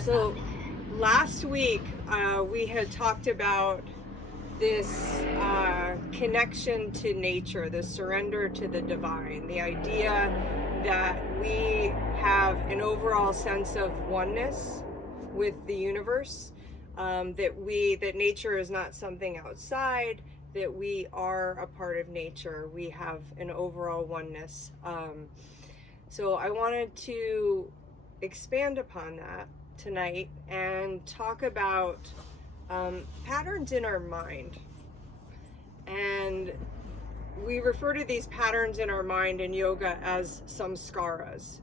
So last week we had talked about this connection to nature, the surrender to the divine, the idea that we have an overall sense of oneness with the universe, that nature is not something outside, that we are a part of nature. We have an overall oneness. So I wanted to expand upon that tonight and talk about patterns in our mind. And we refer to these patterns in our mind in yoga as samskaras.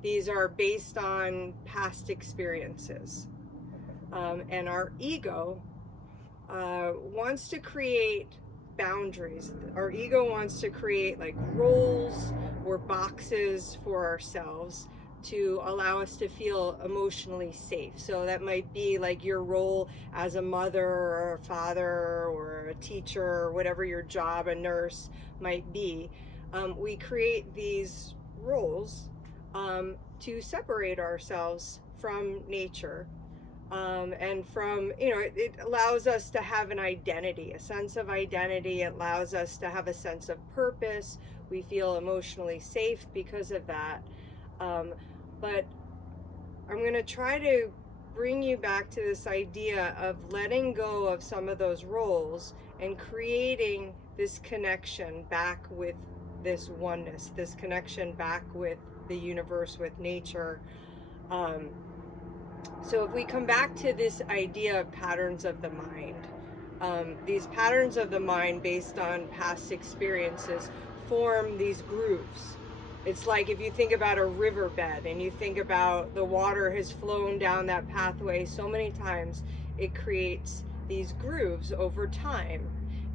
These are based on past experiences. And our ego wants to create boundaries. Our ego wants to create like roles or boxes for ourselves to allow us to feel emotionally safe. So that might be like your role as a mother or a father or a teacher or whatever your job, a nurse might be. We create these roles to separate ourselves from nature. And from, it allows us to have an identity, a sense of identity. It allows us to have a sense of purpose. We feel emotionally safe because of that. But I'm going to try to bring you back to this idea of letting go of some of those roles and creating this connection back with this oneness, this connection back with the universe, with nature. So if we come back to this idea of patterns of the mind, these patterns of the mind based on past experiences form these grooves. It's like if you think about a riverbed and you think about the water has flown down that pathway so many times, it creates these grooves over time.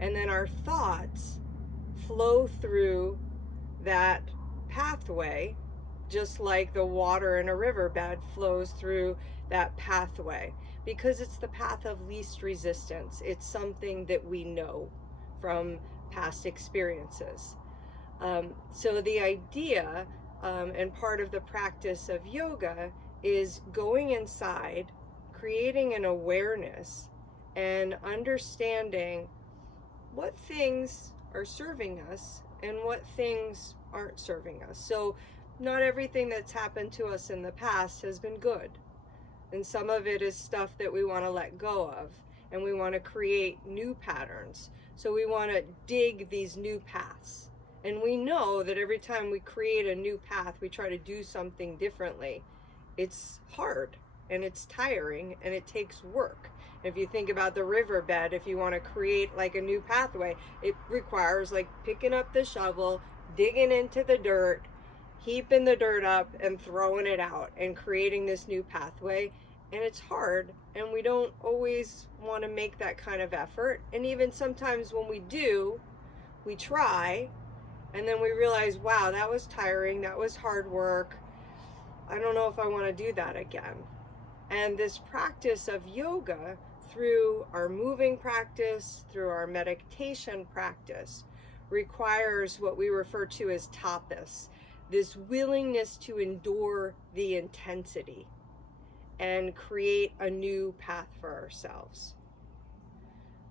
And then our thoughts flow through that pathway, just like the water in a riverbed flows through that pathway, because it's the path of least resistance. It's something that we know from past experiences. So the idea and part of the practice of yoga is going inside, creating an awareness and understanding what things are serving us and what things aren't serving us. So not everything that's happened to us in the past has been good. And some of it is stuff that we want to let go of, and we want to create new patterns. So we want to dig these new paths. And we know that every time we create a new path, we try to do something differently. It's hard and it's tiring and it takes work. If you think about the riverbed, if you want to create like a new pathway, it requires like picking up the shovel, digging into the dirt, heaping the dirt up and throwing it out and creating this new pathway. And it's hard, and we don't always want to make that kind of effort. And even sometimes when we do, we try, and then we realize, wow, that was tiring, that was hard work. I don't know if I want to do that again. And this practice of yoga, through our moving practice, through our meditation practice, requires what we refer to as tapas, this willingness to endure the intensity and create a new path for ourselves.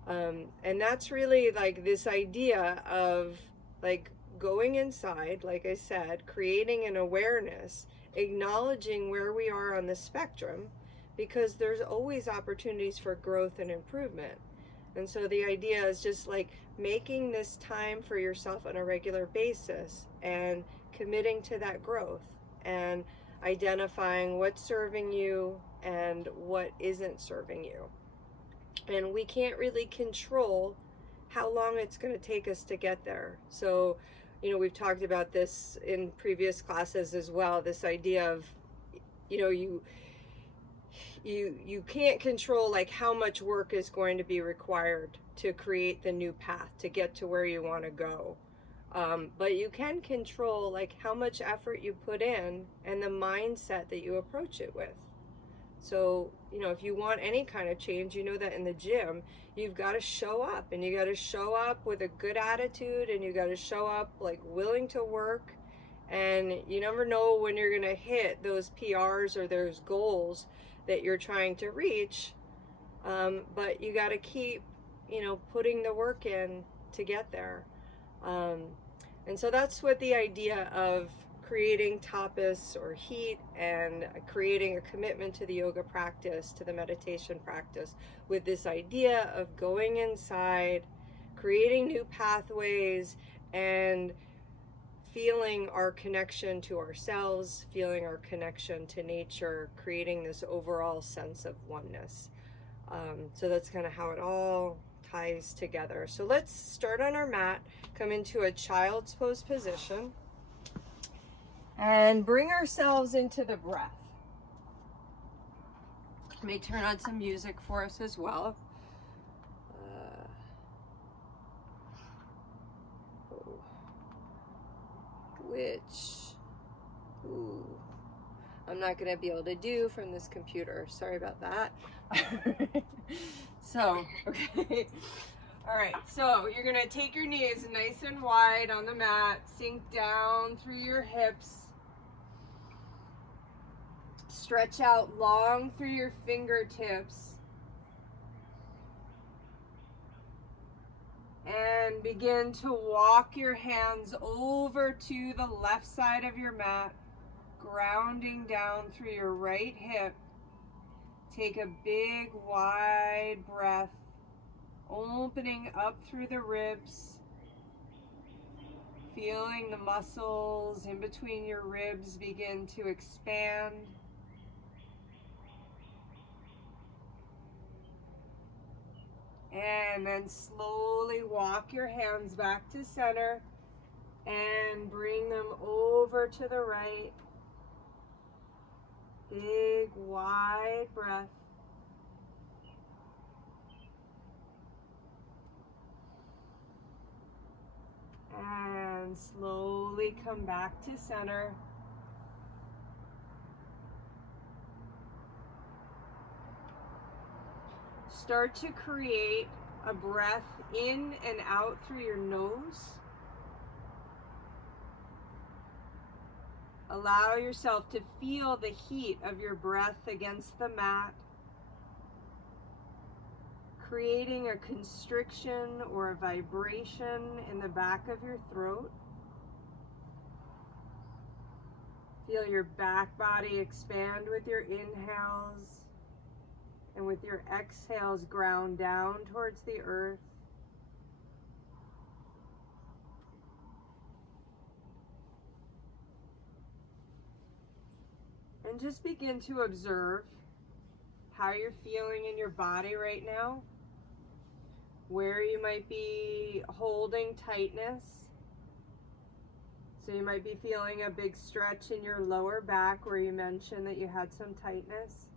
And that's really like this idea of like going inside, like I said, creating an awareness, acknowledging where we are on the spectrum, because there's always opportunities for growth and improvement. And so the idea is just like making this time for yourself on a regular basis and committing to that growth and identifying what's serving you and what isn't serving you. And we can't really control how long it's going to take us to get there. So, we've talked about this in previous classes as well, this idea of, you can't control like how much work is going to be required to create the new path to get to where you want to go. But you can control like how much effort you put in and the mindset that you approach it with. So, if you want any kind of change, that in the gym, you've got to show up, and you got to show up with a good attitude, and you got to show up like willing to work And you never know when you're going to hit those PRs or those goals that you're trying to reach. But you got to keep, putting the work in to get there. And so that's what the idea of creating tapas or heat and creating a commitment to the yoga practice, to the meditation practice, with this idea of going inside, creating new pathways, and feeling our connection to ourselves, feeling our connection to nature, creating this overall sense of oneness. So that's kind of how it all ties together. So let's start on our mat, come into a child's pose position, and bring ourselves into the breath. Let me turn on some music for us as well. I'm not going to be able to do from this computer. Sorry about that. So, okay. All right, so you're going to take your knees nice and wide on the mat, sink down through your hips, stretch out long through your fingertips, and begin to walk your hands over to the left side of your mat, grounding down through your right hip. Take a big wide breath, opening up through the ribs, feeling the muscles in between your ribs begin to expand. And then slowly walk your hands back to center and bring them over to the right. Big wide breath. And slowly come back to center. Start to create a breath in and out through your nose. Allow yourself to feel the heat of your breath against the mat, creating a constriction or a vibration in the back of your throat. Feel your back body expand with your inhales, and with your exhales ground down towards the earth. And just begin to observe how you're feeling in your body right now, where you might be holding tightness. So you might be feeling a big stretch in your lower back where you mentioned that you had some tightness.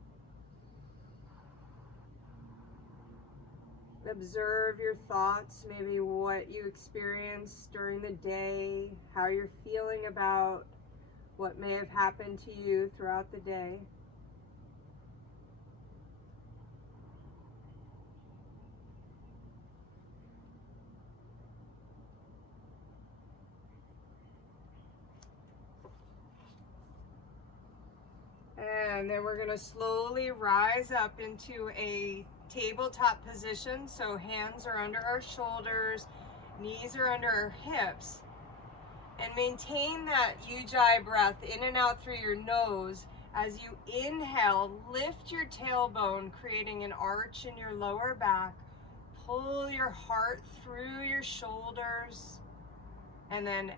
Observe your thoughts, maybe what you experienced during the day, how you're feeling about what may have happened to you throughout the day. And then we're going to slowly rise up into a tabletop position. So hands are under our shoulders, knees are under our hips. And maintain that ujjayi breath in and out through your nose. As you inhale, lift your tailbone, creating an arch in your lower back. Pull your heart through your shoulders. And then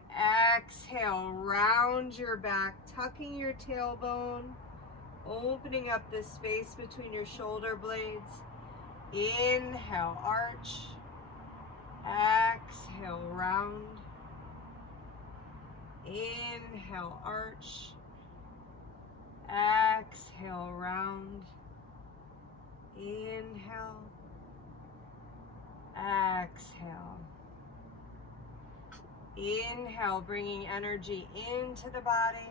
exhale, round your back, tucking your tailbone, opening up the space between your shoulder blades. Inhale, arch. Exhale, round. Inhale, arch. Exhale, round. Inhale. Exhale. Inhale, bringing energy into the body.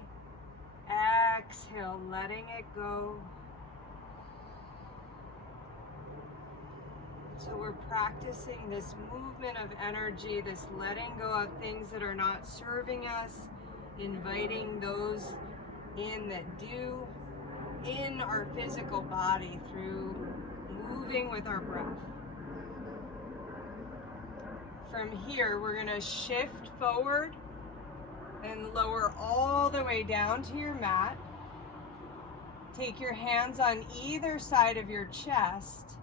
Exhale, letting it go. So we're practicing this movement of energy, this letting go of things that are not serving us, inviting those in that do in our physical body through moving with our breath. From here, we're going to shift forward and lower all the way down to your mat. Take your hands on either side of your chest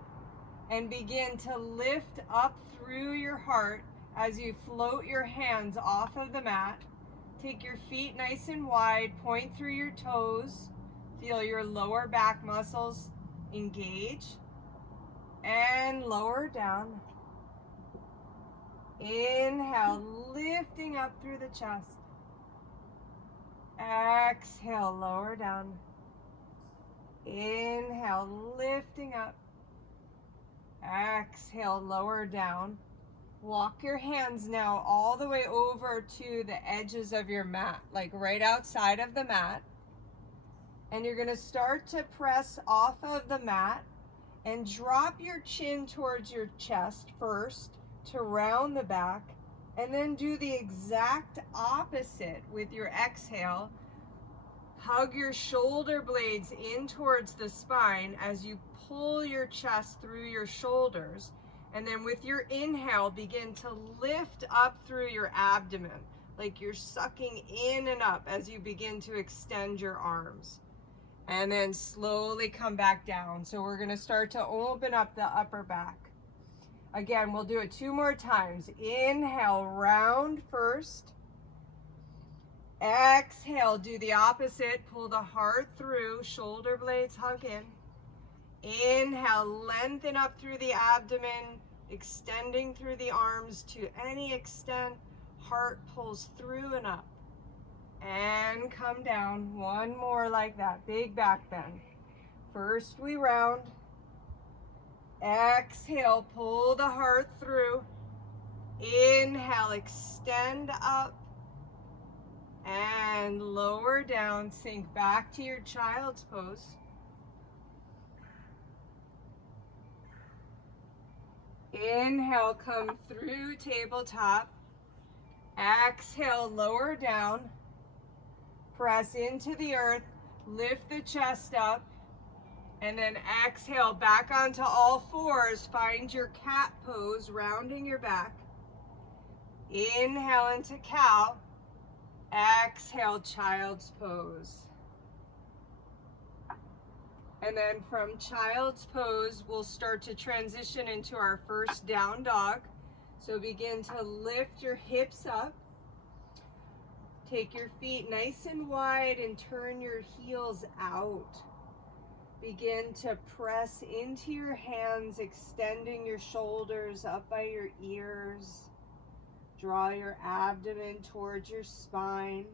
and begin to lift up through your heart as you float your hands off of the mat. Take your feet nice and wide, point through your toes. Feel your lower back muscles engage and lower down. Inhale, lifting up through the chest. Exhale, lower down. Inhale, lifting up. Exhale, lower down. Walk your hands now all the way over to the edges of your mat, like right outside of the mat. And you're going to start to press off of the mat and drop your chin towards your chest first to round the back, and then do the exact opposite with your exhale. Hug your shoulder blades in towards the spine as you pull your chest through your shoulders. And then with your inhale, begin to lift up through your abdomen, like you're sucking in and up as you begin to extend your arms. And then slowly come back down. So we're going to start to open up the upper back. Again, we'll do it 2 more times. Inhale, round first. Exhale, do the opposite. Pull the heart through, shoulder blades hug in. Inhale, lengthen up through the abdomen, extending through the arms to any extent. Heart pulls through and up. And come down. 1 more like that. Big back bend. First we round. Exhale, pull the heart through. Inhale, extend up. And lower down, sink back to your child's pose. Inhale, come through tabletop. Exhale, lower down. Press into the earth, lift the chest up, and then exhale back onto all fours. Find your cat pose, rounding your back. Inhale into cow. Exhale, child's pose. And then from child's pose, we'll start to transition into our first down dog. So begin to lift your hips up. Take your feet nice and wide and turn your heels out. Begin to press into your hands, extending your shoulders up by your ears. Draw your abdomen towards your spine.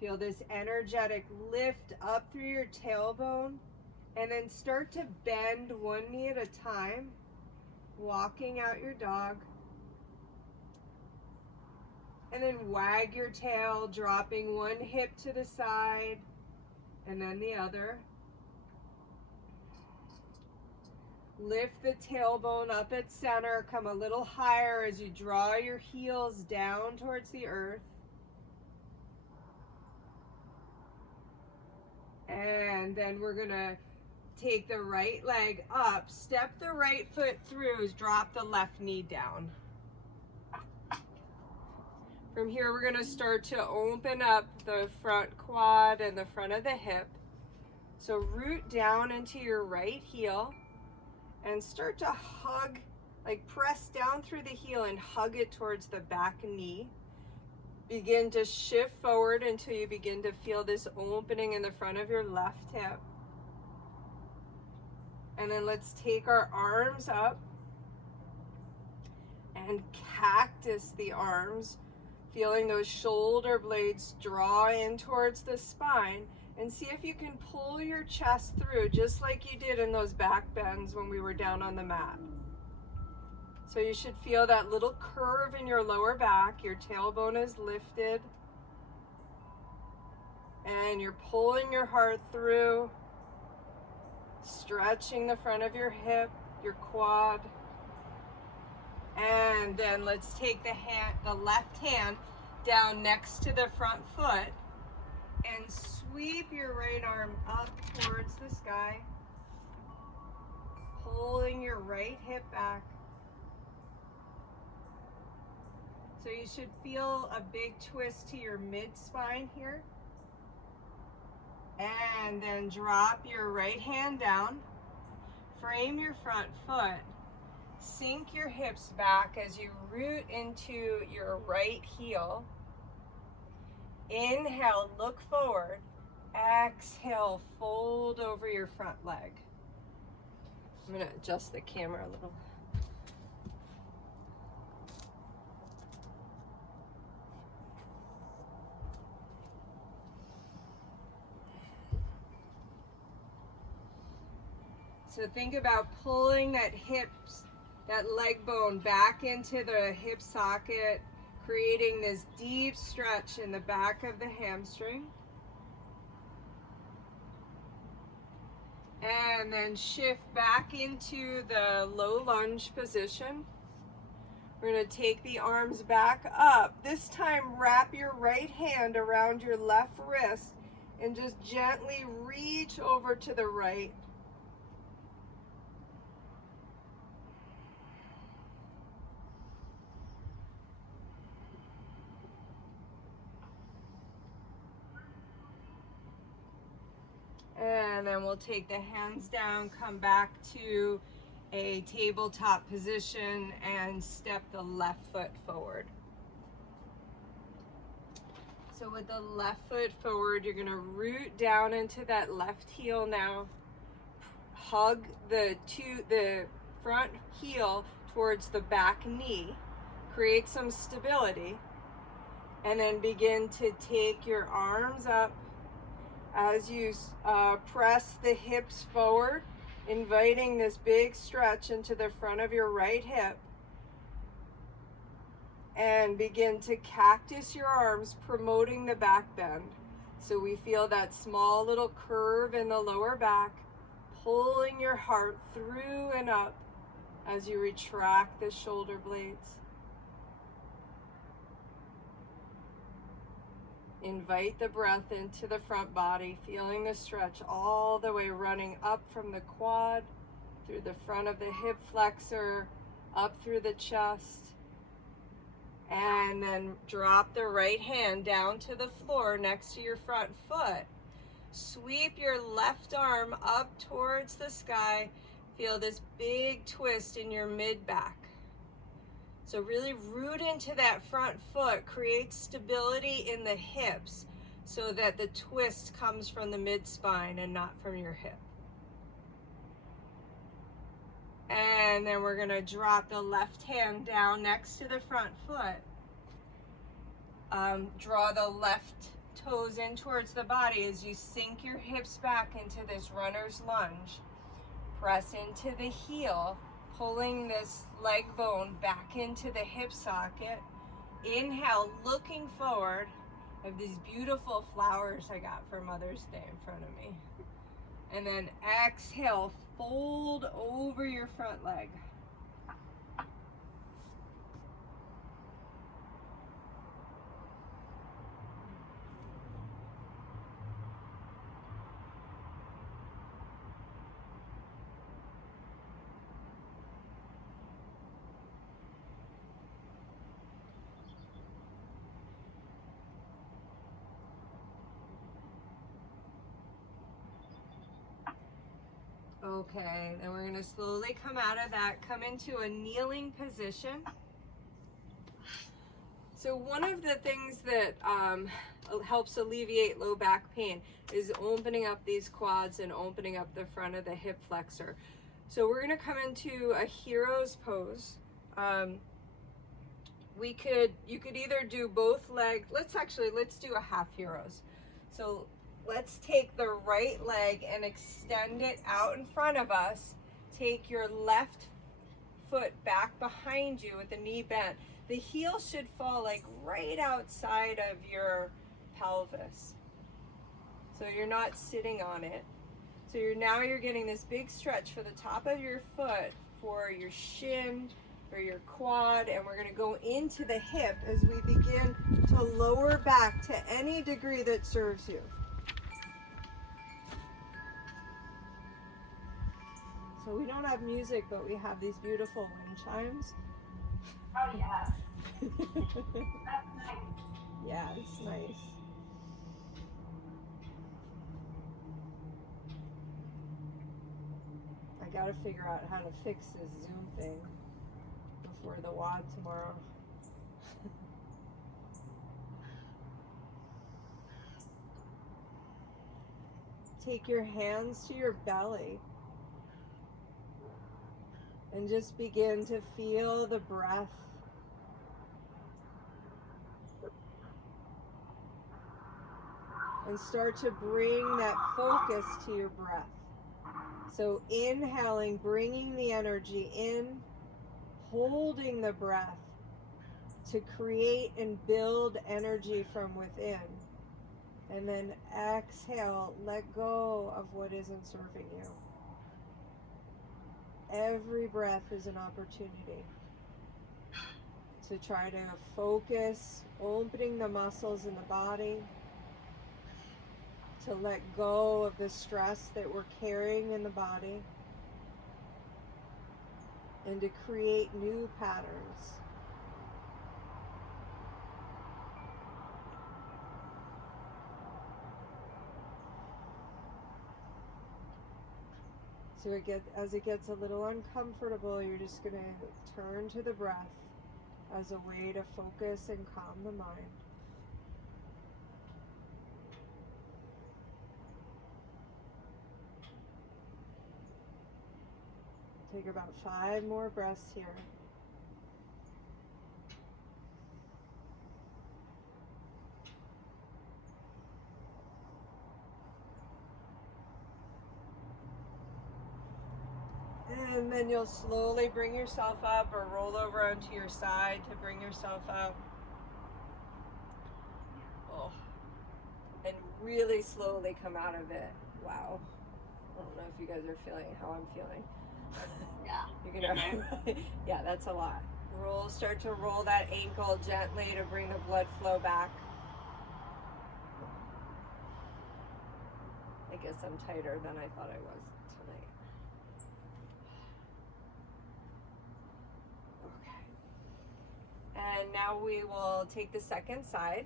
Feel this energetic lift up through your tailbone, and then start to bend 1 knee at a time, walking out your dog. And then wag your tail, dropping 1 hip to the side and then the other. Lift the tailbone up at center, come a little higher as you draw your heels down towards the earth. And then we're gonna take the right leg up, step the right foot through, drop the left knee down. From here, we're gonna start to open up the front quad and the front of the hip. So root down into your right heel and start to hug, like press down through the heel and hug it towards the back knee. Begin to shift forward until you begin to feel this opening in the front of your left hip. And then let's take our arms up and cactus the arms, feeling those shoulder blades draw in towards the spine, and see if you can pull your chest through just like you did in those back bends when we were down on the mat. So you should feel that little curve in your lower back, your tailbone is lifted, and you're pulling your heart through, stretching the front of your hip, your quad. And then let's take the left hand, down next to the front foot, and sweep your right arm up towards the sky, pulling your right hip back. So you should feel a big twist to your mid-spine here. And then drop your right hand down, frame your front foot, sink your hips back as you root into your right heel. Inhale, look forward. Exhale, fold over your front leg. I'm going to adjust the camera a little. So think about pulling that leg bone back into the hip socket, creating this deep stretch in the back of the hamstring. And then shift back into the low lunge position. We're going to take the arms back up. This time, wrap your right hand around your left wrist and just gently reach over to the right. And then we'll take the hands down, come back to a tabletop position, and step the left foot forward. So with the left foot forward, you're going to root down into that left heel now. Hug the front heel towards the back knee. Create some stability. And then begin to take your arms up as you press the hips forward, inviting this big stretch into the front of your right hip. And begin to cactus your arms, promoting the back bend. So we feel that small little curve in the lower back, pulling your heart through and up as you retract the shoulder blades. Invite the breath into the front body, feeling the stretch all the way running up from the quad, through the front of the hip flexor, up through the chest. And then drop the right hand down to the floor next to your front foot. Sweep your left arm up towards the sky. Feel this big twist in your mid-back. So really root into that front foot, create stability in the hips so that the twist comes from the mid-spine and not from your hip. And then we're going to drop the left hand down next to the front foot. Draw the left toes in towards the body as you sink your hips back into this runner's lunge. Press into the heel, pulling this leg bone back into the hip socket. Inhale, looking forward. I have these beautiful flowers I got for Mother's Day in front of me. And then exhale, fold over your front leg. Okay, then we're going to slowly come out of that, come into a kneeling position. So one of the things that helps alleviate low back pain is opening up these quads and opening up the front of the hip flexor. So we're going to come into a hero's pose. You could either do both legs. Let's do a half heroes. So let's take the right leg and extend it out in front of us. Take your left foot back behind you with the knee bent. The heel should fall like right outside of your pelvis. So you're not sitting on it. So you're getting this big stretch for the top of your foot, for your shin, for your quad, and we're going to go into the hip as we begin to lower back to any degree that serves you. So we don't have music, but we have these beautiful wind chimes. Oh yeah. That's nice. Yeah, it's nice. I gotta figure out how to fix this Zoom thing before the WOD tomorrow. Take your hands to your belly and just begin to feel the breath. And start to bring that focus to your breath. So inhaling, bringing the energy in, holding the breath to create and build energy from within. And then exhale, let go of what isn't serving you. Every breath is an opportunity to try to focus, opening the muscles in the body, to let go of the stress that we're carrying in the body, and to create new patterns. So as it gets a little uncomfortable, you're just going to turn to the breath as a way to focus and calm the mind. Take about 5 more breaths here. And then you'll slowly bring yourself up or roll over onto your side to bring yourself up. Oh. And really slowly come out of it. Wow. I don't know if you guys are feeling how I'm feeling. Yeah. You're gonna, yeah, that's a lot. Start to roll that ankle gently to bring the blood flow back. I guess I'm tighter than I thought I was tonight. Okay. And now we will take the second side.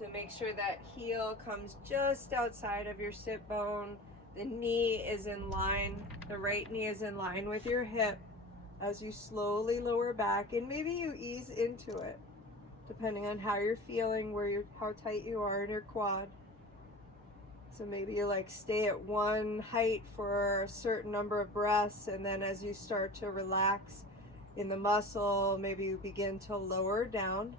So make sure that heel comes just outside of your sit bone. The knee is in line, the right knee is in line with your hip as you slowly lower back, and maybe you ease into it, depending on how you're feeling, how tight you are in your quad. So maybe you stay at one height for a certain number of breaths, and then as you start to relax in the muscle, maybe you begin to lower down.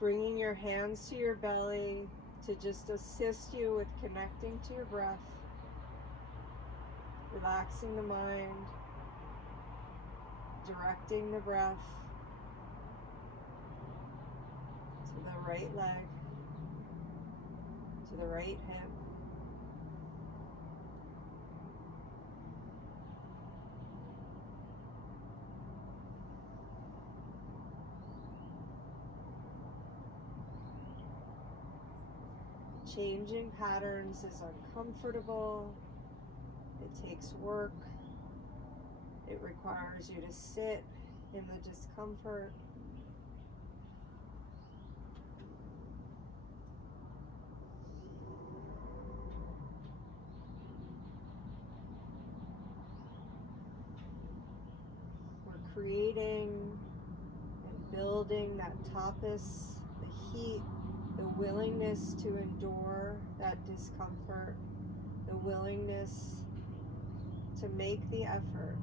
Bringing your hands to your belly to just assist you with connecting to your breath, relaxing the mind, directing the breath to the right leg, to the right hip. Changing patterns is uncomfortable. It takes work. It requires you to sit in the discomfort. We're creating and building that tapas, the heat, the willingness to endure that discomfort, the willingness to make the effort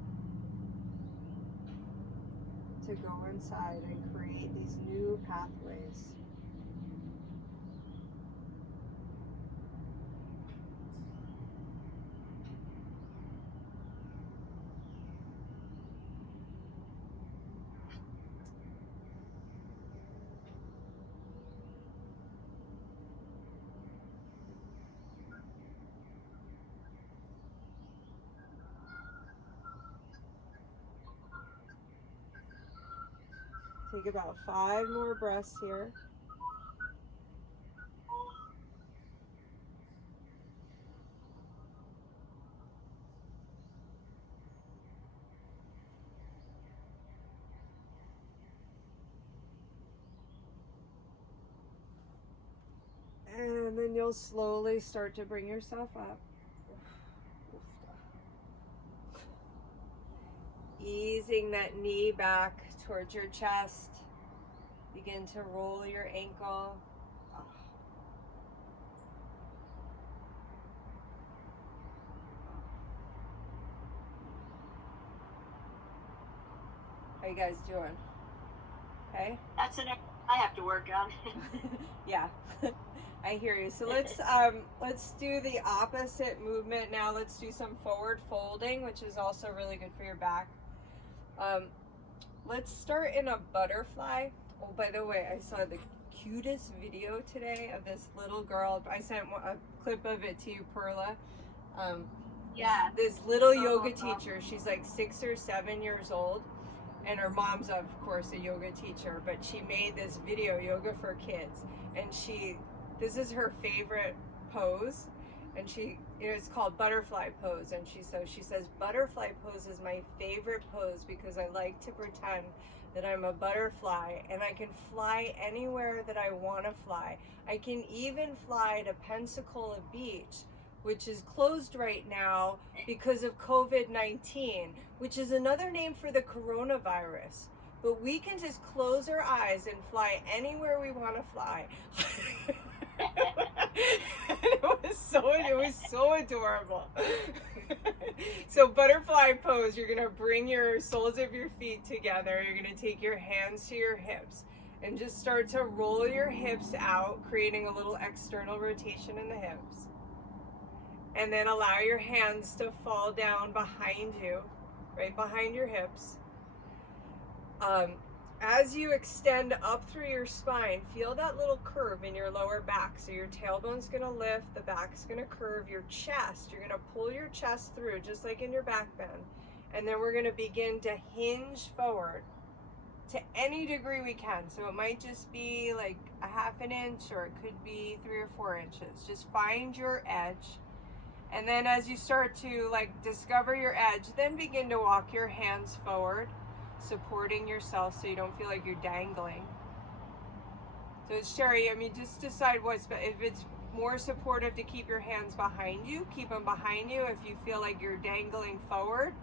to go inside and create these new pathways. Take about 5 more breaths here. And then you'll slowly start to bring yourself up. Easing that knee back towards your chest. Begin to roll your ankle. How you guys doing? Okay? That's an area I have to work on. Yeah. I hear you. So let's do the opposite movement now. Let's do some forward folding, which is also really good for your back. Let's start in a butterfly. Oh, by the way, I saw the cutest video today of this little girl. I sent a clip of it to you, Perla. Yeah. This little yoga teacher. She's like 6 or 7 years old, and her mom's of course a yoga teacher. But she made this video, yoga for kids, and this is her favorite pose, and it's called butterfly pose, and she says butterfly pose is my favorite pose because I like to pretend that I'm a butterfly and I can fly anywhere that I want to fly. I can even fly to Pensacola Beach, which is closed right now because of COVID-19, which is another name for the coronavirus. But we can just close our eyes and fly anywhere we want to fly. It was so adorable. So butterfly pose, you're gonna bring your soles of your feet together. You're gonna take your hands to your hips and just start to roll your hips out, creating a little external rotation in the hips. And then allow your hands to fall down behind you, right behind your hips. As you extend up through your spine, feel that little curve in your lower back. So your tailbone's gonna lift, the back's gonna curve, your chest, you're gonna pull your chest through just like in your back bend. And then we're gonna begin to hinge forward to any degree we can. So it might just be like a 1/2 inch, or it could be 3 or 4 inches. Just find your edge. And then as you start to discover your edge, then begin to walk your hands forward, supporting yourself so you don't feel like you're dangling. So Sherry, just decide if it's more supportive to keep your hands behind you, keep them behind you. If you feel like you're dangling forward,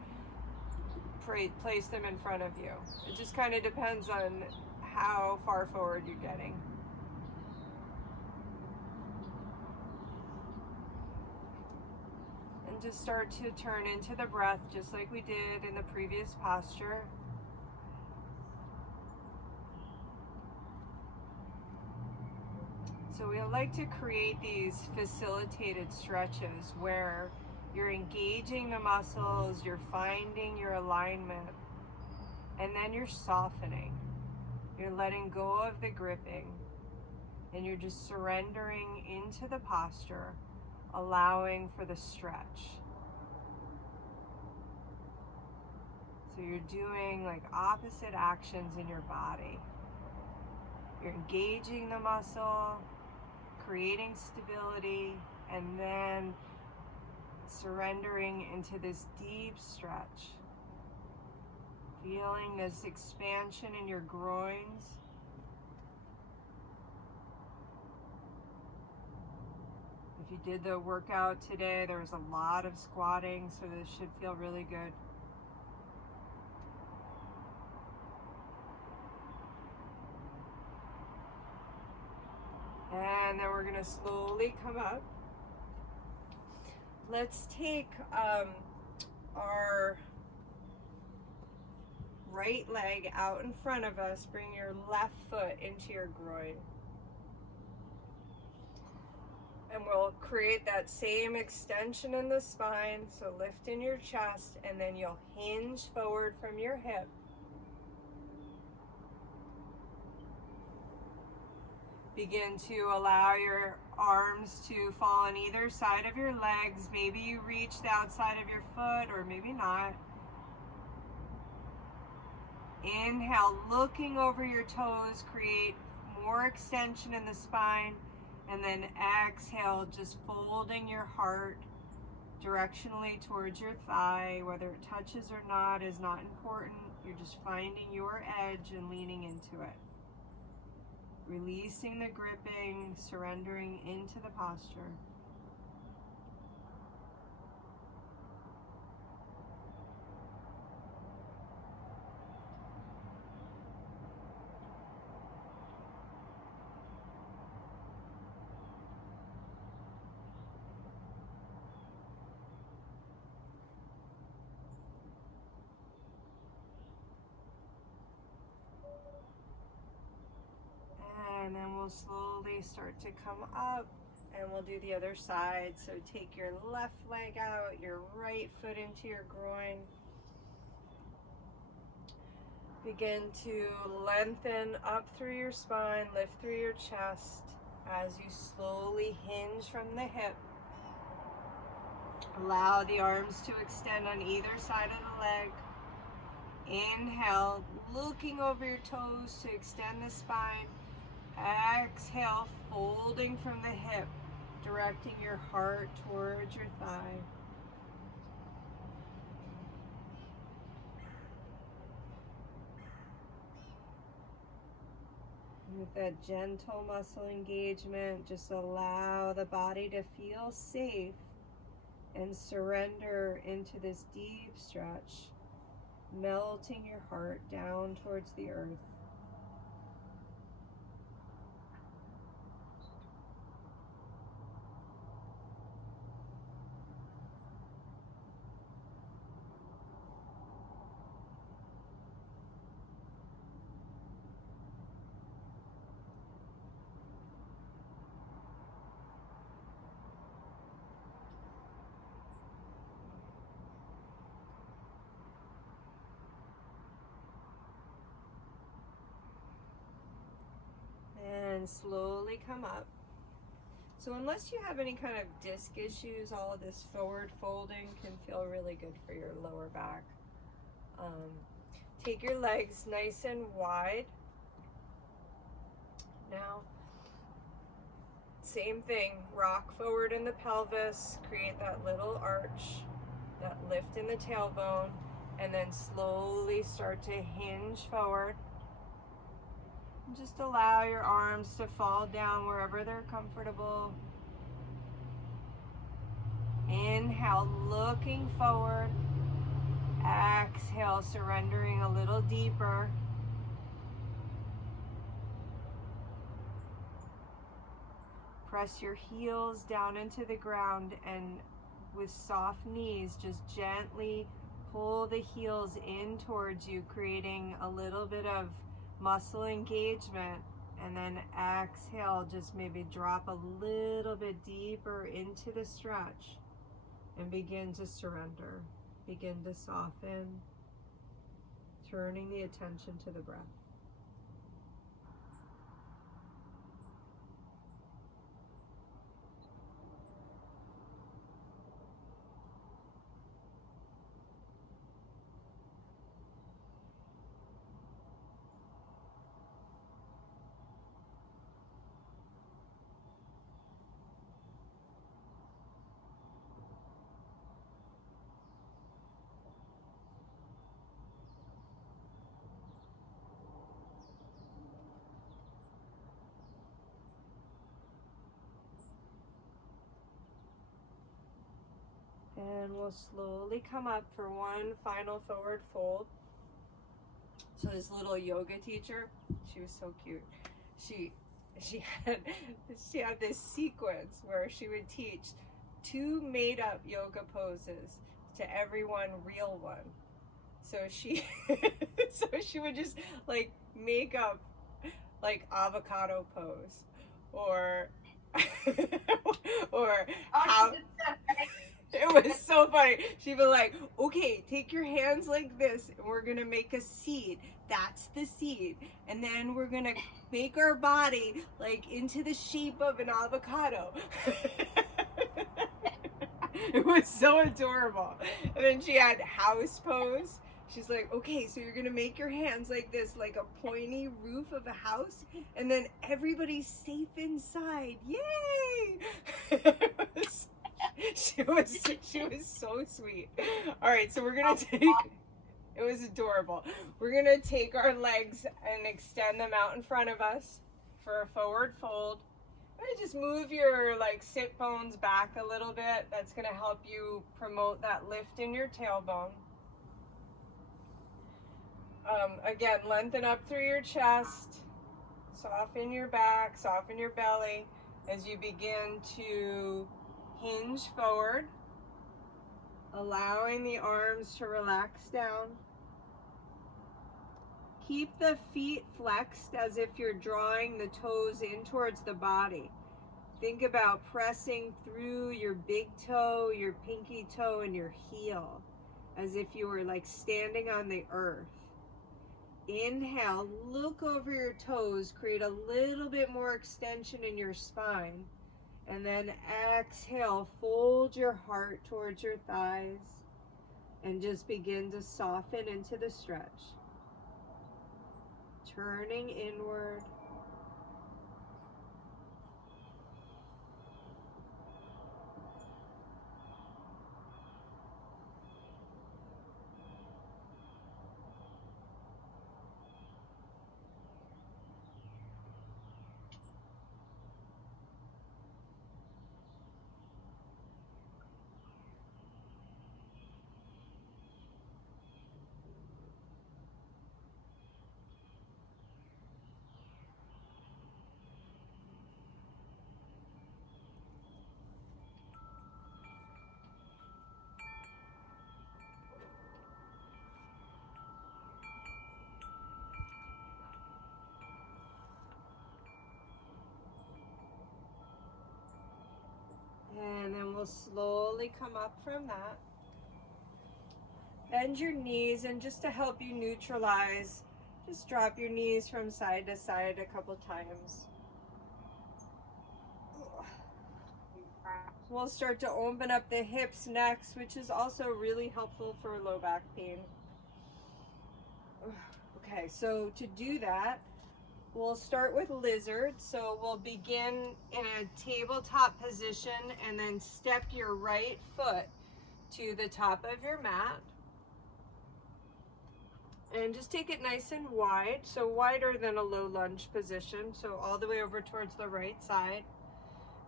place them in front of you. It just kind of depends on how far forward you're getting. And just start to turn into the breath just like we did in the previous posture. So we like to create these facilitated stretches where you're engaging the muscles, you're finding your alignment, and then you're softening. You're letting go of the gripping, and you're just surrendering into the posture, allowing for the stretch. So you're doing opposite actions in your body. You're engaging the muscle, creating stability, and then surrendering into this deep stretch. Feeling this expansion in your groins. If you did the workout today, there was a lot of squatting, so this should feel really good. And then we're gonna slowly come up. Let's take our right leg out in front of us. Bring your left foot into your groin. And we'll create that same extension in the spine. So lift in your chest, and then you'll hinge forward from your hip. Begin to allow your arms to fall on either side of your legs. Maybe you reach the outside of your foot, or maybe not. Inhale, looking over your toes, create more extension in the spine. And then exhale, just folding your heart directionally towards your thigh. Whether it touches or not is not important. You're just finding your edge and leaning into it. Releasing the gripping, surrendering into the posture. And then we'll slowly start to come up, and we'll do the other side. So take your left leg out, your right foot into your groin. Begin to lengthen up through your spine, lift through your chest as you slowly hinge from the hip. Allow the arms to extend on either side of the leg. Inhale, looking over your toes to extend the spine. Exhale, folding from the hip, directing your heart towards your thigh. And with that gentle muscle engagement, just allow the body to feel safe and surrender into this deep stretch, melting your heart down towards the earth. And slowly come up. So unless you have any kind of disc issues, all of this forward folding can feel really good for your lower back. Take your legs nice and wide. Now, same thing, rock forward in the pelvis, create that little arch, that lift in the tailbone, and then slowly start to hinge forward. Just allow your arms to fall down wherever they're comfortable. Inhale, looking forward. Exhale, surrendering a little deeper. Press your heels down into the ground, and with soft knees, just gently pull the heels in towards you, creating a little bit of muscle engagement. And then exhale, just maybe drop a little bit deeper into the stretch and begin to surrender. Begin to soften, turning the attention to the breath. And we'll slowly come up for one final forward fold. So this little yoga teacher, she was so cute. She had this sequence where she would teach 2 made-up yoga poses to every one real one. So she would just like make up like avocado pose or or how. It was so funny. She'd be like, okay, take your hands like this, and we're gonna make a seed. That's the seed. And then we're gonna make our body like into the shape of an avocado. It was so adorable. And then she had house pose. She's like, okay, so you're gonna make your hands like this, like a pointy roof of a house, and then everybody's safe inside. Yay! She was so sweet. All right, so we're gonna take. It was adorable. We're gonna take our legs and extend them out in front of us for a forward fold. And just move your like sit bones back a little bit. That's gonna help you promote that lift in your tailbone. Again, lengthen up through your chest, soften your back, soften your belly as you begin to hinge forward, allowing the arms to relax down. Keep the feet flexed as if you're drawing the toes in towards the body. Think about pressing through your big toe, your pinky toe, and your heel as if you were like standing on the earth. Inhale, look over your toes, create a little bit more extension in your spine. And then exhale, fold your heart towards your thighs and just begin to soften into the stretch. Turning inward. And then we'll slowly come up from that. Bend your knees, and just to help you neutralize, just drop your knees from side to side a couple times. We'll start to open up the hips next, which is also really helpful for low back pain. Okay, so to do that, we'll start with lizard. So we'll begin in a tabletop position and then step your right foot to the top of your mat. And just take it nice and wide, so wider than a low lunge position, so all the way over towards the right side.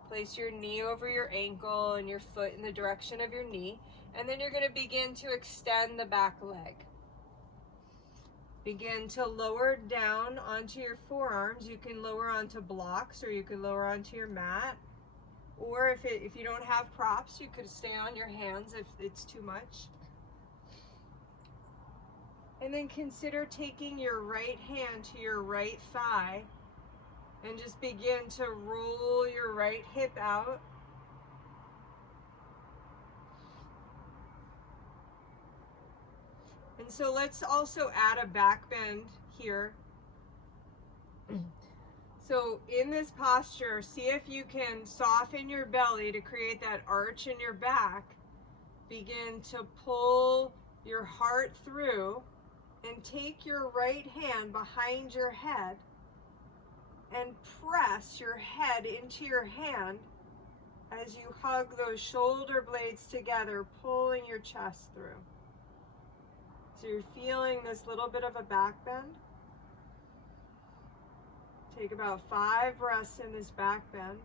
Place your knee over your ankle and your foot in the direction of your knee, and then you're going to begin to extend the back leg. Begin to lower down onto your forearms. You can lower onto blocks, or you can lower onto your mat, or if you don't have props, you could stay on your hands if it's too much. And then consider taking your right hand to your right thigh and just begin to roll your right hip out. And so let's also add a back bend here. So in this posture, see if you can soften your belly to create that arch in your back. Begin to pull your heart through. And take your right hand behind your head and press your head into your hand as you hug those shoulder blades together, pulling your chest through. So you're feeling this little bit of a back bend. Take about 5 breaths in this back bend.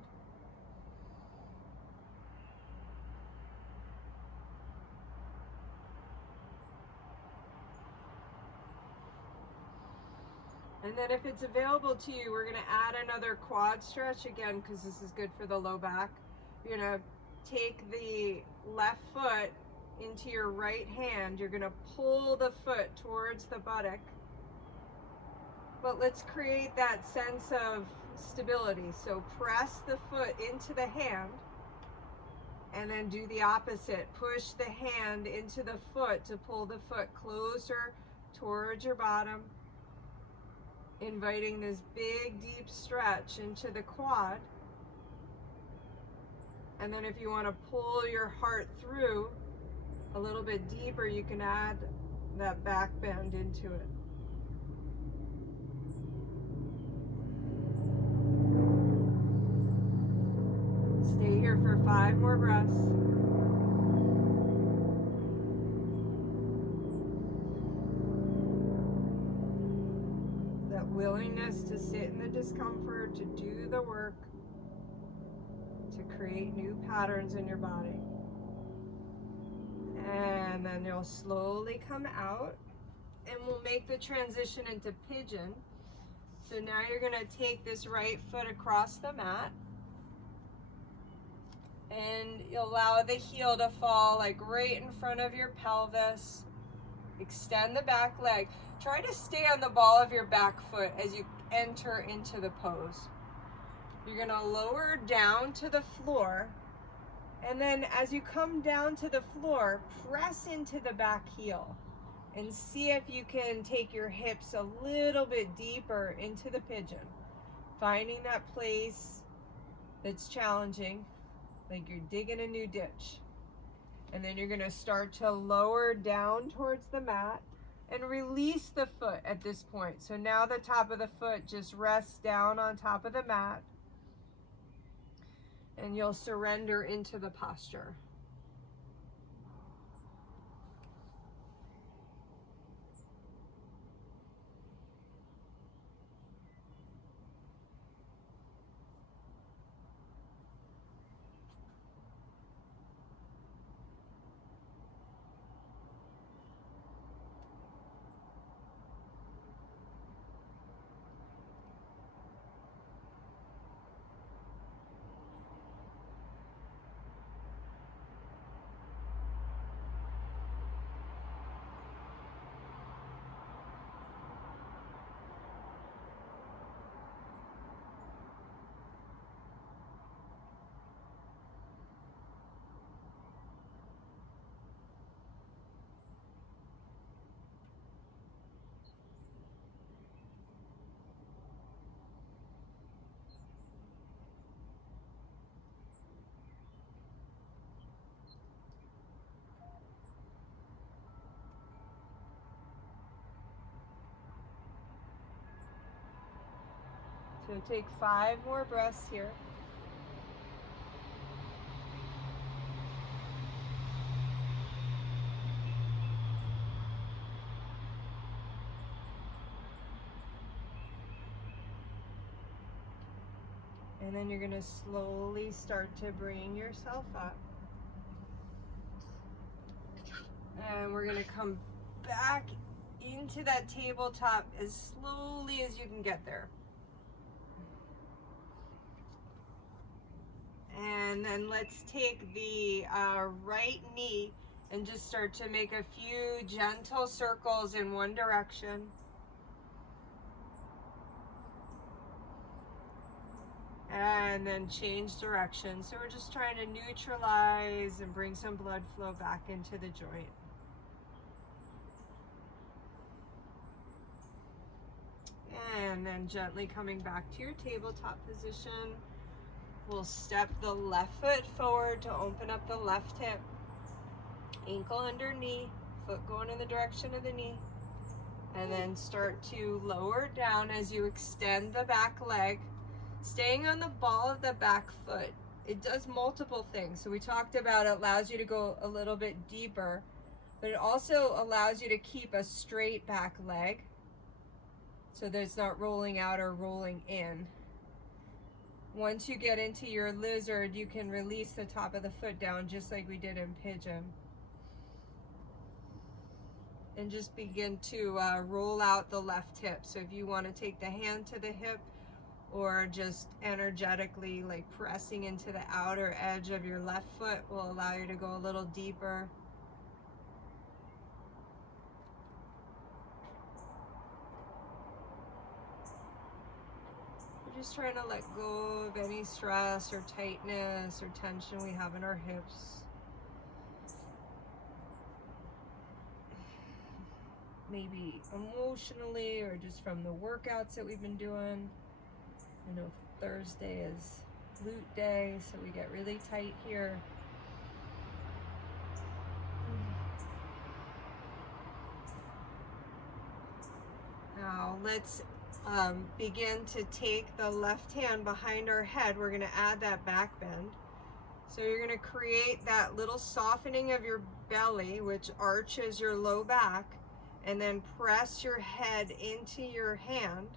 And then if it's available to you, we're going to add another quad stretch again, because this is good for the low back. You're going to take the left foot into your right hand. You're going to pull the foot towards the buttock. But let's create that sense of stability. So press the foot into the hand and then do the opposite. Push the hand into the foot to pull the foot closer towards your bottom, inviting this big deep stretch into the quad. And then if you want to pull your heart through a little bit deeper, you can add that back bend into it. Stay here for 5 more breaths. That willingness to sit in the discomfort, to do the work, to create new patterns in your body. And then you'll slowly come out, and we'll make the transition into pigeon. So now you're going to take this right foot across the mat, and you'll allow the heel to fall like right in front of your pelvis. Extend the back leg. Try to stay on the ball of your back foot as you enter into the pose. You're going to lower down to the floor, and then as you come down to the floor, press into the back heel and see if you can take your hips a little bit deeper into the pigeon, finding that place that's challenging, like you're digging a new ditch. And then you're going to start to lower down towards the mat and release the foot at this point. So now the top of the foot just rests down on top of the mat, and you'll surrender into the posture. So take 5 more breaths here. And then you're going to slowly start to bring yourself up. And we're going to come back into that tabletop as slowly as you can get there. And then let's take the right knee and just start to make a few gentle circles in one direction. And then change direction. So we're just trying to neutralize and bring some blood flow back into the joint. And then gently coming back to your tabletop position. We'll step the left foot forward to open up the left hip. Ankle under knee, foot going in the direction of the knee. And then start to lower down as you extend the back leg. Staying on the ball of the back foot. It does multiple things. So we talked about it allows you to go a little bit deeper, but it also allows you to keep a straight back leg so that it's not rolling out or rolling in. Once you get into your lizard, you can release the top of the foot down just like we did in pigeon. And just begin to roll out the left hip. So if you want to take the hand to the hip, or just energetically like pressing into the outer edge of your left foot will allow you to go a little deeper. We're just trying to let go of any stress or tightness or tension we have in our hips. Maybe emotionally or just from the workouts that we've been doing. I know Thursday is glute day, so we get really tight here. let's begin to take the left hand behind our head. We're going to add that back bend. So you're going to create that little softening of your belly, which arches your low back, and then press your head into your hand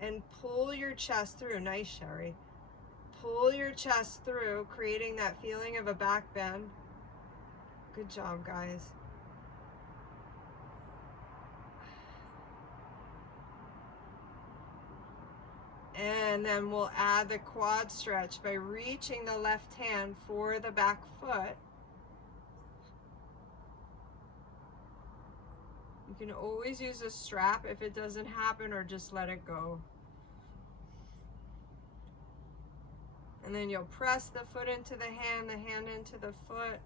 and pull your chest through. Nice, Sherry. Pull your chest through, creating that feeling of a back bend. Good job, guys. And then we'll add the quad stretch by reaching the left hand for the back foot. You can always use a strap if it doesn't happen, or just let it go. And then you'll press the foot into the hand into the foot.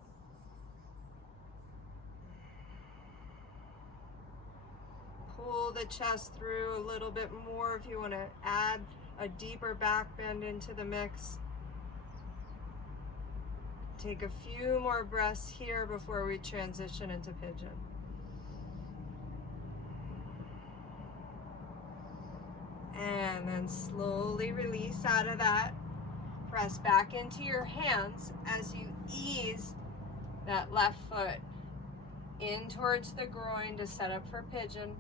Pull the chest through a little bit more if you want to add a deeper back bend into the mix. Take a few more breaths here before we transition into pigeon. And then slowly release out of that. Press back into your hands as you ease that left foot in towards the groin to set up for pigeon.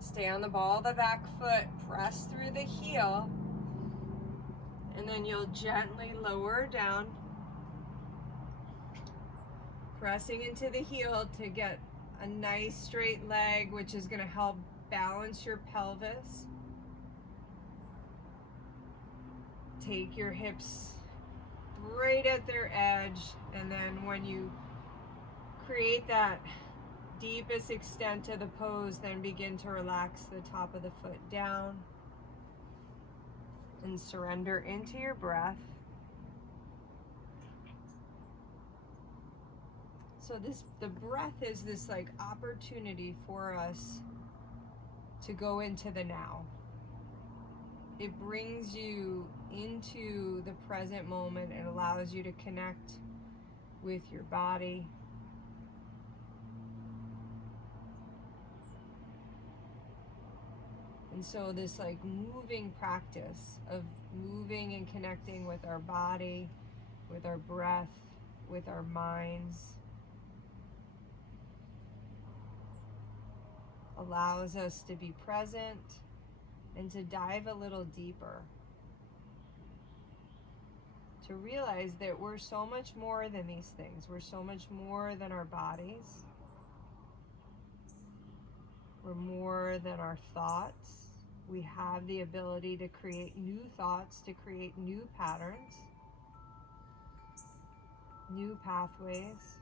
Stay on the ball of the back foot, press through the heel, and then you'll gently lower down, pressing into the heel to get a nice straight leg, which is going to help balance your pelvis. Take your hips right at their edge, and then when you create that deepest extent to the pose, then begin to relax the top of the foot down and surrender into your breath. So the breath is this like opportunity for us to go into the now. It brings you into the present moment and allows you to connect with your body. And so this like moving practice of moving and connecting with our body, with our breath, with our minds, allows us to be present and to dive a little deeper. To realize that we're so much more than these things. We're so much more than our bodies. We're more than our thoughts. We have the ability to create new thoughts, to create new patterns, new pathways.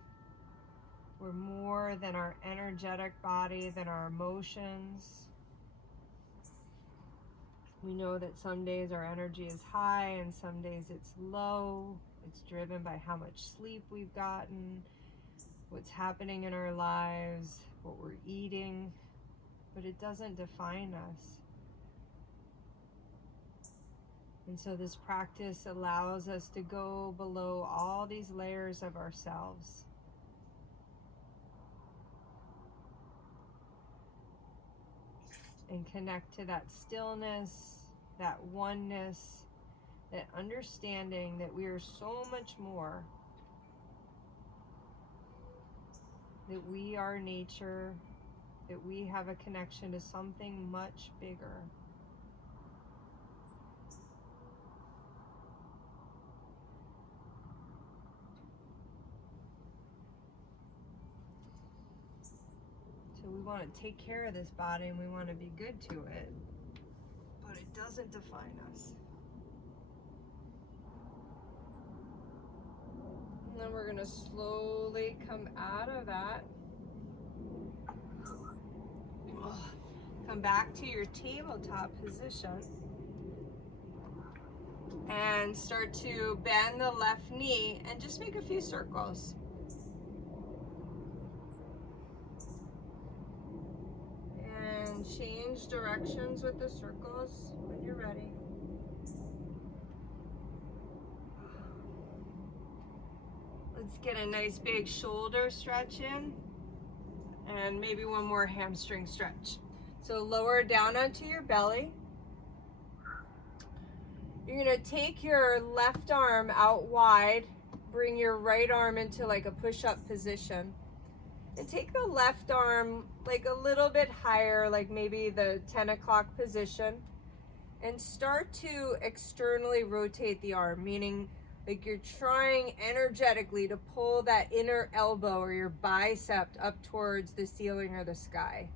We're more than our energetic body, than our emotions. We know that some days our energy is high and some days it's low. It's driven by how much sleep we've gotten, what's happening in our lives, what we're eating, but it doesn't define us. And so this practice allows us to go below all these layers of ourselves. And connect to that stillness, that oneness, that understanding that we are so much more. That we are nature, that we have a connection to something much bigger. We want to take care of this body and we want to be good to it, but it doesn't define us. And then we're going to slowly come out of that. Come back to your tabletop position and start to bend the left knee and just make a few circles. Change directions with the circles when you're ready. Let's get a nice big shoulder stretch in And maybe one more hamstring stretch. So lower down onto your belly. You're gonna take your left arm out wide, bring your right arm into like a push-up position, and take the left arm like a little bit higher, like maybe the 10 o'clock position, and start to externally rotate the arm, meaning like you're trying energetically to pull that inner elbow or your bicep up towards the ceiling or the sky.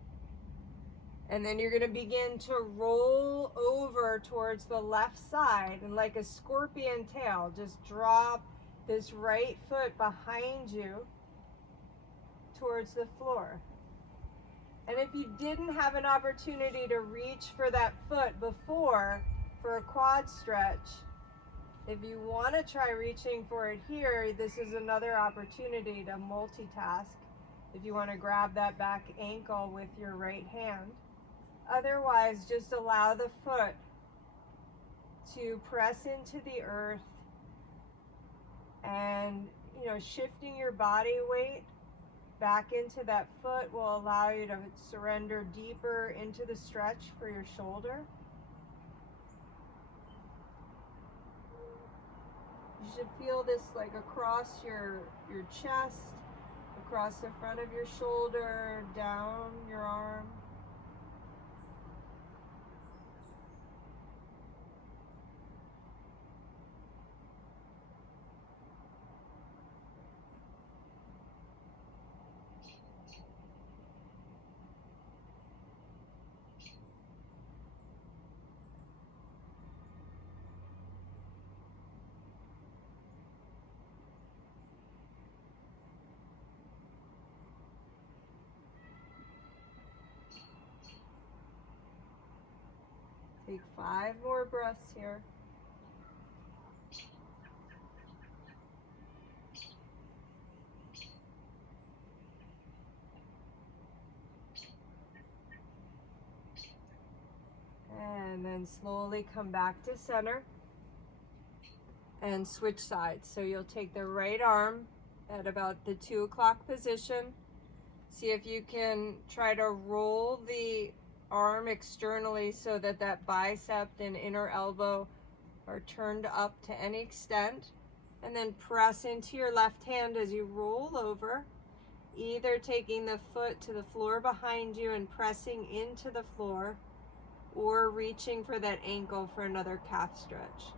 And then you're going to begin to roll over towards the left side, and like a scorpion tail, just drop this right foot behind you towards the floor. And if you didn't have an opportunity to reach for that foot before for a quad stretch, if you want to try reaching for it here, this is another opportunity to multitask. If you want to grab that back ankle with your right hand. Otherwise, just allow the foot to press into the earth, and shifting your body weight back into that foot will allow you to surrender deeper into the stretch for your shoulder. You should feel this like across your chest, across the front of your shoulder, down your arm. Take 5 more breaths here. And then slowly come back to center and switch sides. So you'll take the right arm at about the 2 o'clock position. See if you can try to roll the arm externally so that that bicep and inner elbow are turned up to any extent, and then press into your left hand as you roll over, either taking the foot to the floor behind you and pressing into the floor, or reaching for that ankle for another calf stretch.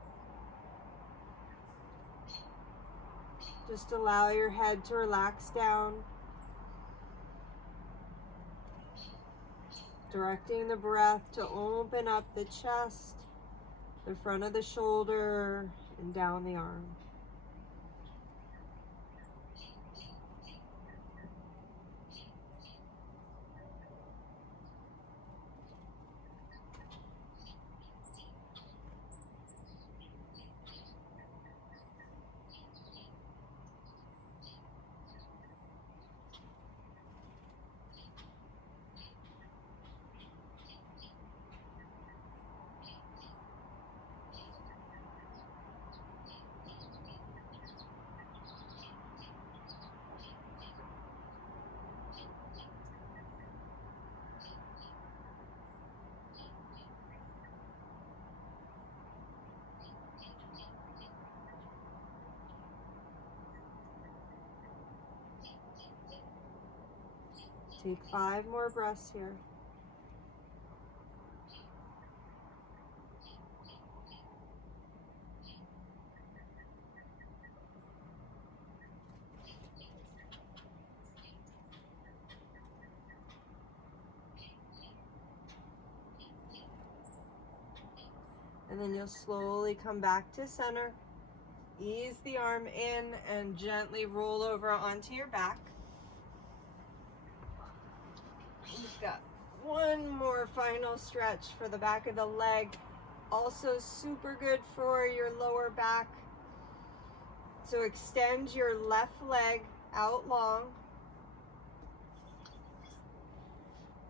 Just allow your head to relax down, directing the breath to open up the chest, the front of the shoulder, and down the arm. Take 5 more breaths here. And then you'll slowly come back to center. Ease the arm in and gently roll over onto your back. We've got one more final stretch for the back of the leg. Also super good for your lower back. So extend your left leg out long.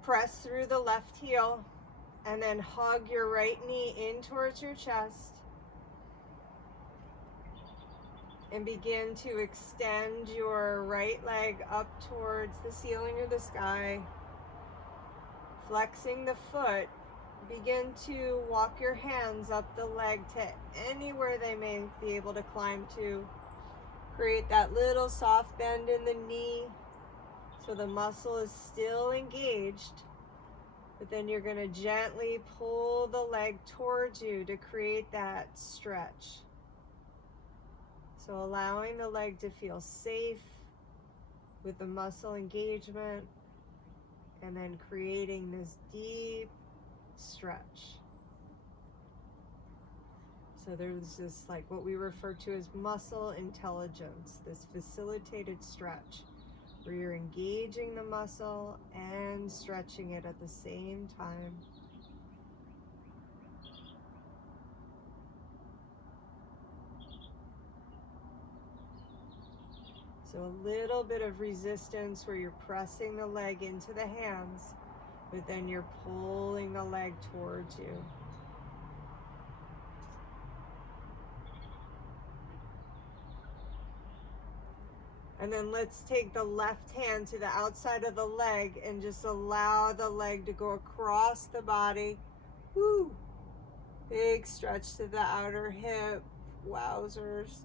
Press through the left heel and then hug your right knee in towards your chest. And begin to extend your right leg up towards the ceiling or the sky. Flexing the foot, begin to walk your hands up the leg to anywhere they may be able to climb to. Create that little soft bend in the knee so the muscle is still engaged, but then you're going to gently pull the leg towards you to create that stretch. So allowing the leg to feel safe with the muscle engagement, and then creating this deep stretch. So there's this, like what we refer to as muscle intelligence, this facilitated stretch, where you're engaging the muscle and stretching it at the same time. So a little bit of resistance where you're pressing the leg into the hands, but then you're pulling the leg towards you. And then let's take the left hand to the outside of the leg and just allow the leg to go across the body. Woo! Big stretch to the outer hip. Wowzers.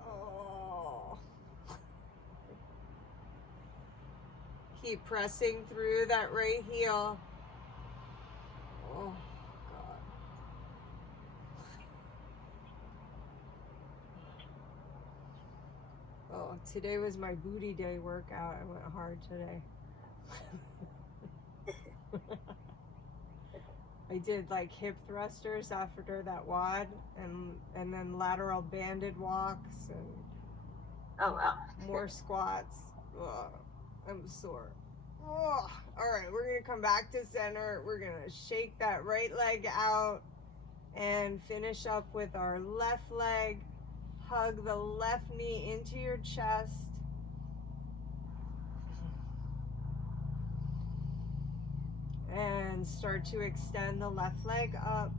Oh. Keep pressing through that right heel. Oh. Oh, today was my booty day workout. I went hard today. I did like hip thrusters after that WOD, and then lateral banded walks, and Oh, wow. more squats. Ugh, I'm sore. Ugh. All right, we're gonna come back to center. We're gonna shake that right leg out and finish up with our left leg. Hug the left knee into your chest. And start to extend the left leg up.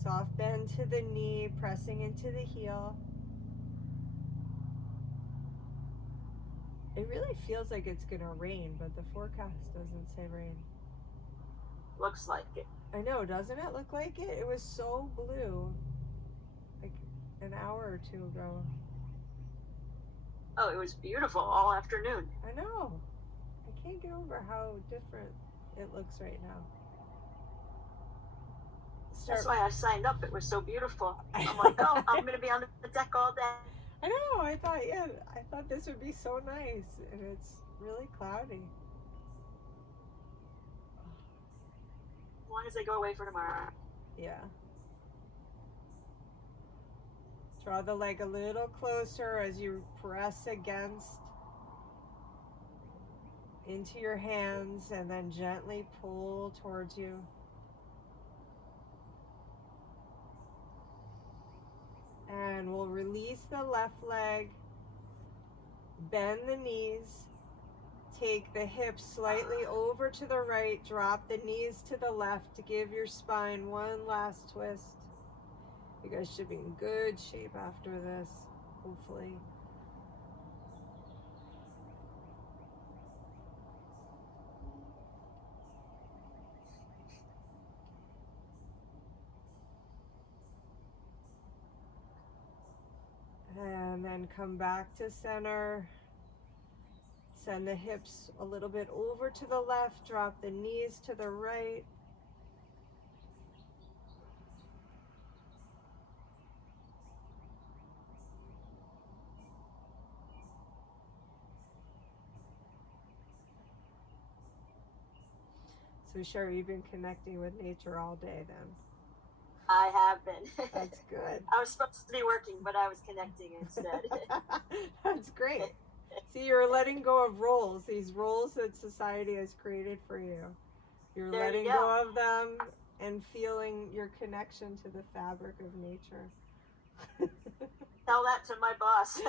Soft bend to the knee, pressing into the heel. It really feels like it's gonna rain, but the forecast doesn't say rain. Looks like it. I know, doesn't it look like it? It was so blue. Like an hour or two ago. Oh, it was beautiful all afternoon. I know. I can't get over how different it looks right now. That's why I signed up. It was so beautiful. I'm like, oh, I'm going to be on the deck all day. I know. I thought this would be so nice, and it's really cloudy. As long as they go away for tomorrow. Yeah. Draw the leg a little closer as you press against into your hands, and then gently pull towards you. And we'll release the left leg, bend the knees, take the hips slightly over to the right, drop the knees to the left to give your spine one last twist. You guys should be in good shape after this, hopefully. And then come back to center. Send the hips a little bit over to the left, drop the knees to the right. So Sherry, you've been connecting with nature all day then? I have been. That's good. I was supposed to be working, but I was connecting instead. That's great. See, you're letting go of roles, these roles that society has created for you. You're There letting you go of them and feeling your connection to the fabric of nature. Tell that to my boss.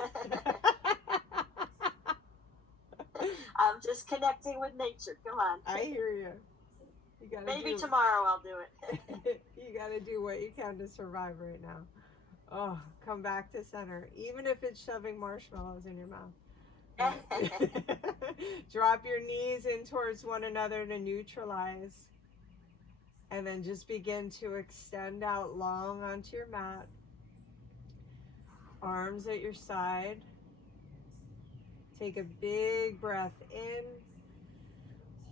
I'm just connecting with nature. Come on. I hear you. You gotta Maybe tomorrow I'll do it. You gotta do what you can to survive right now. Oh, come back to center, even if it's shoving marshmallows in your mouth. Drop your knees in towards one another to neutralize. And then just begin to extend out long onto your mat. Arms at your side. Take a big breath in.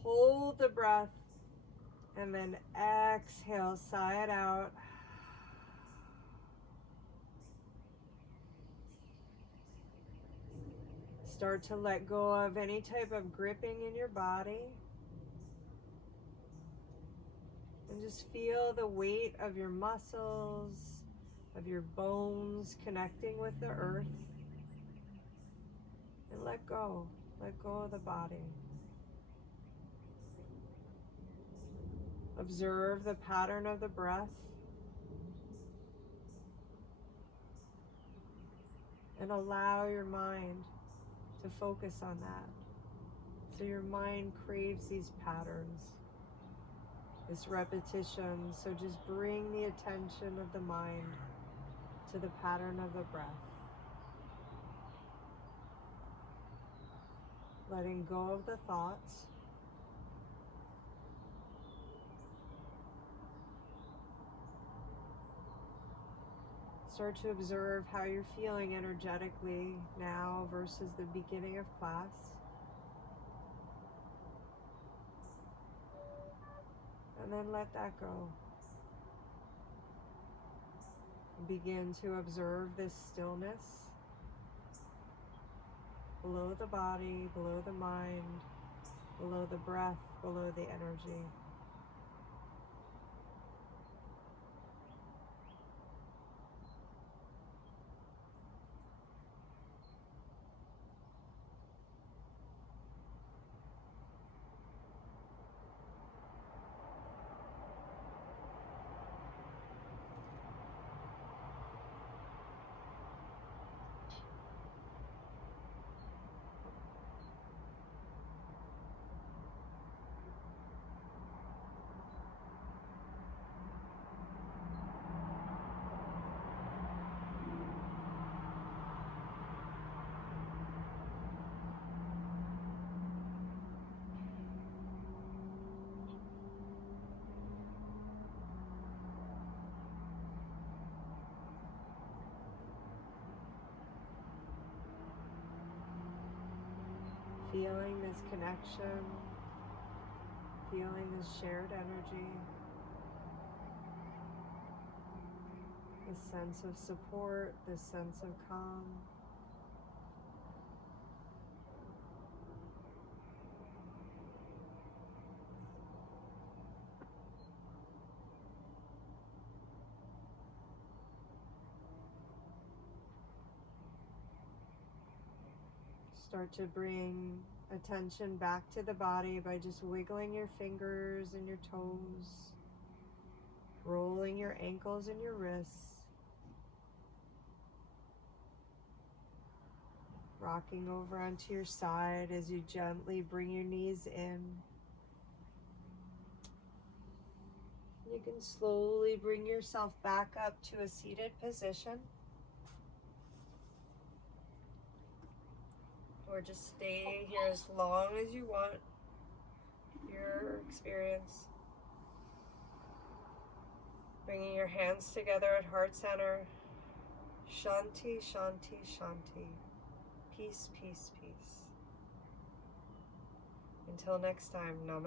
Hold the breath. And then exhale, sigh it out. Start to let go of any type of gripping in your body. And just feel the weight of your muscles, of your bones connecting with the earth. And let go. Let go of the body. Observe the pattern of the breath. And allow your mind to focus on that. So your mind craves these patterns, this repetition. So just bring the attention of the mind to the pattern of the breath. Letting go of the thoughts. Start to observe how you're feeling energetically now versus the beginning of class. And then let that go. Begin to observe this stillness below the body, below the mind, below the breath, below the energy. Feeling this connection, feeling this shared energy, this sense of support, this sense of calm. Start to bring attention back to the body by just wiggling your fingers and your toes, rolling your ankles and your wrists, rocking over onto your side as you gently bring your knees in. You can slowly bring yourself back up to a seated position. Or just stay here as long as you want, your experience. Bringing your hands together at heart center. Shanti, shanti, shanti. Peace, peace, peace. Until next time, namaste.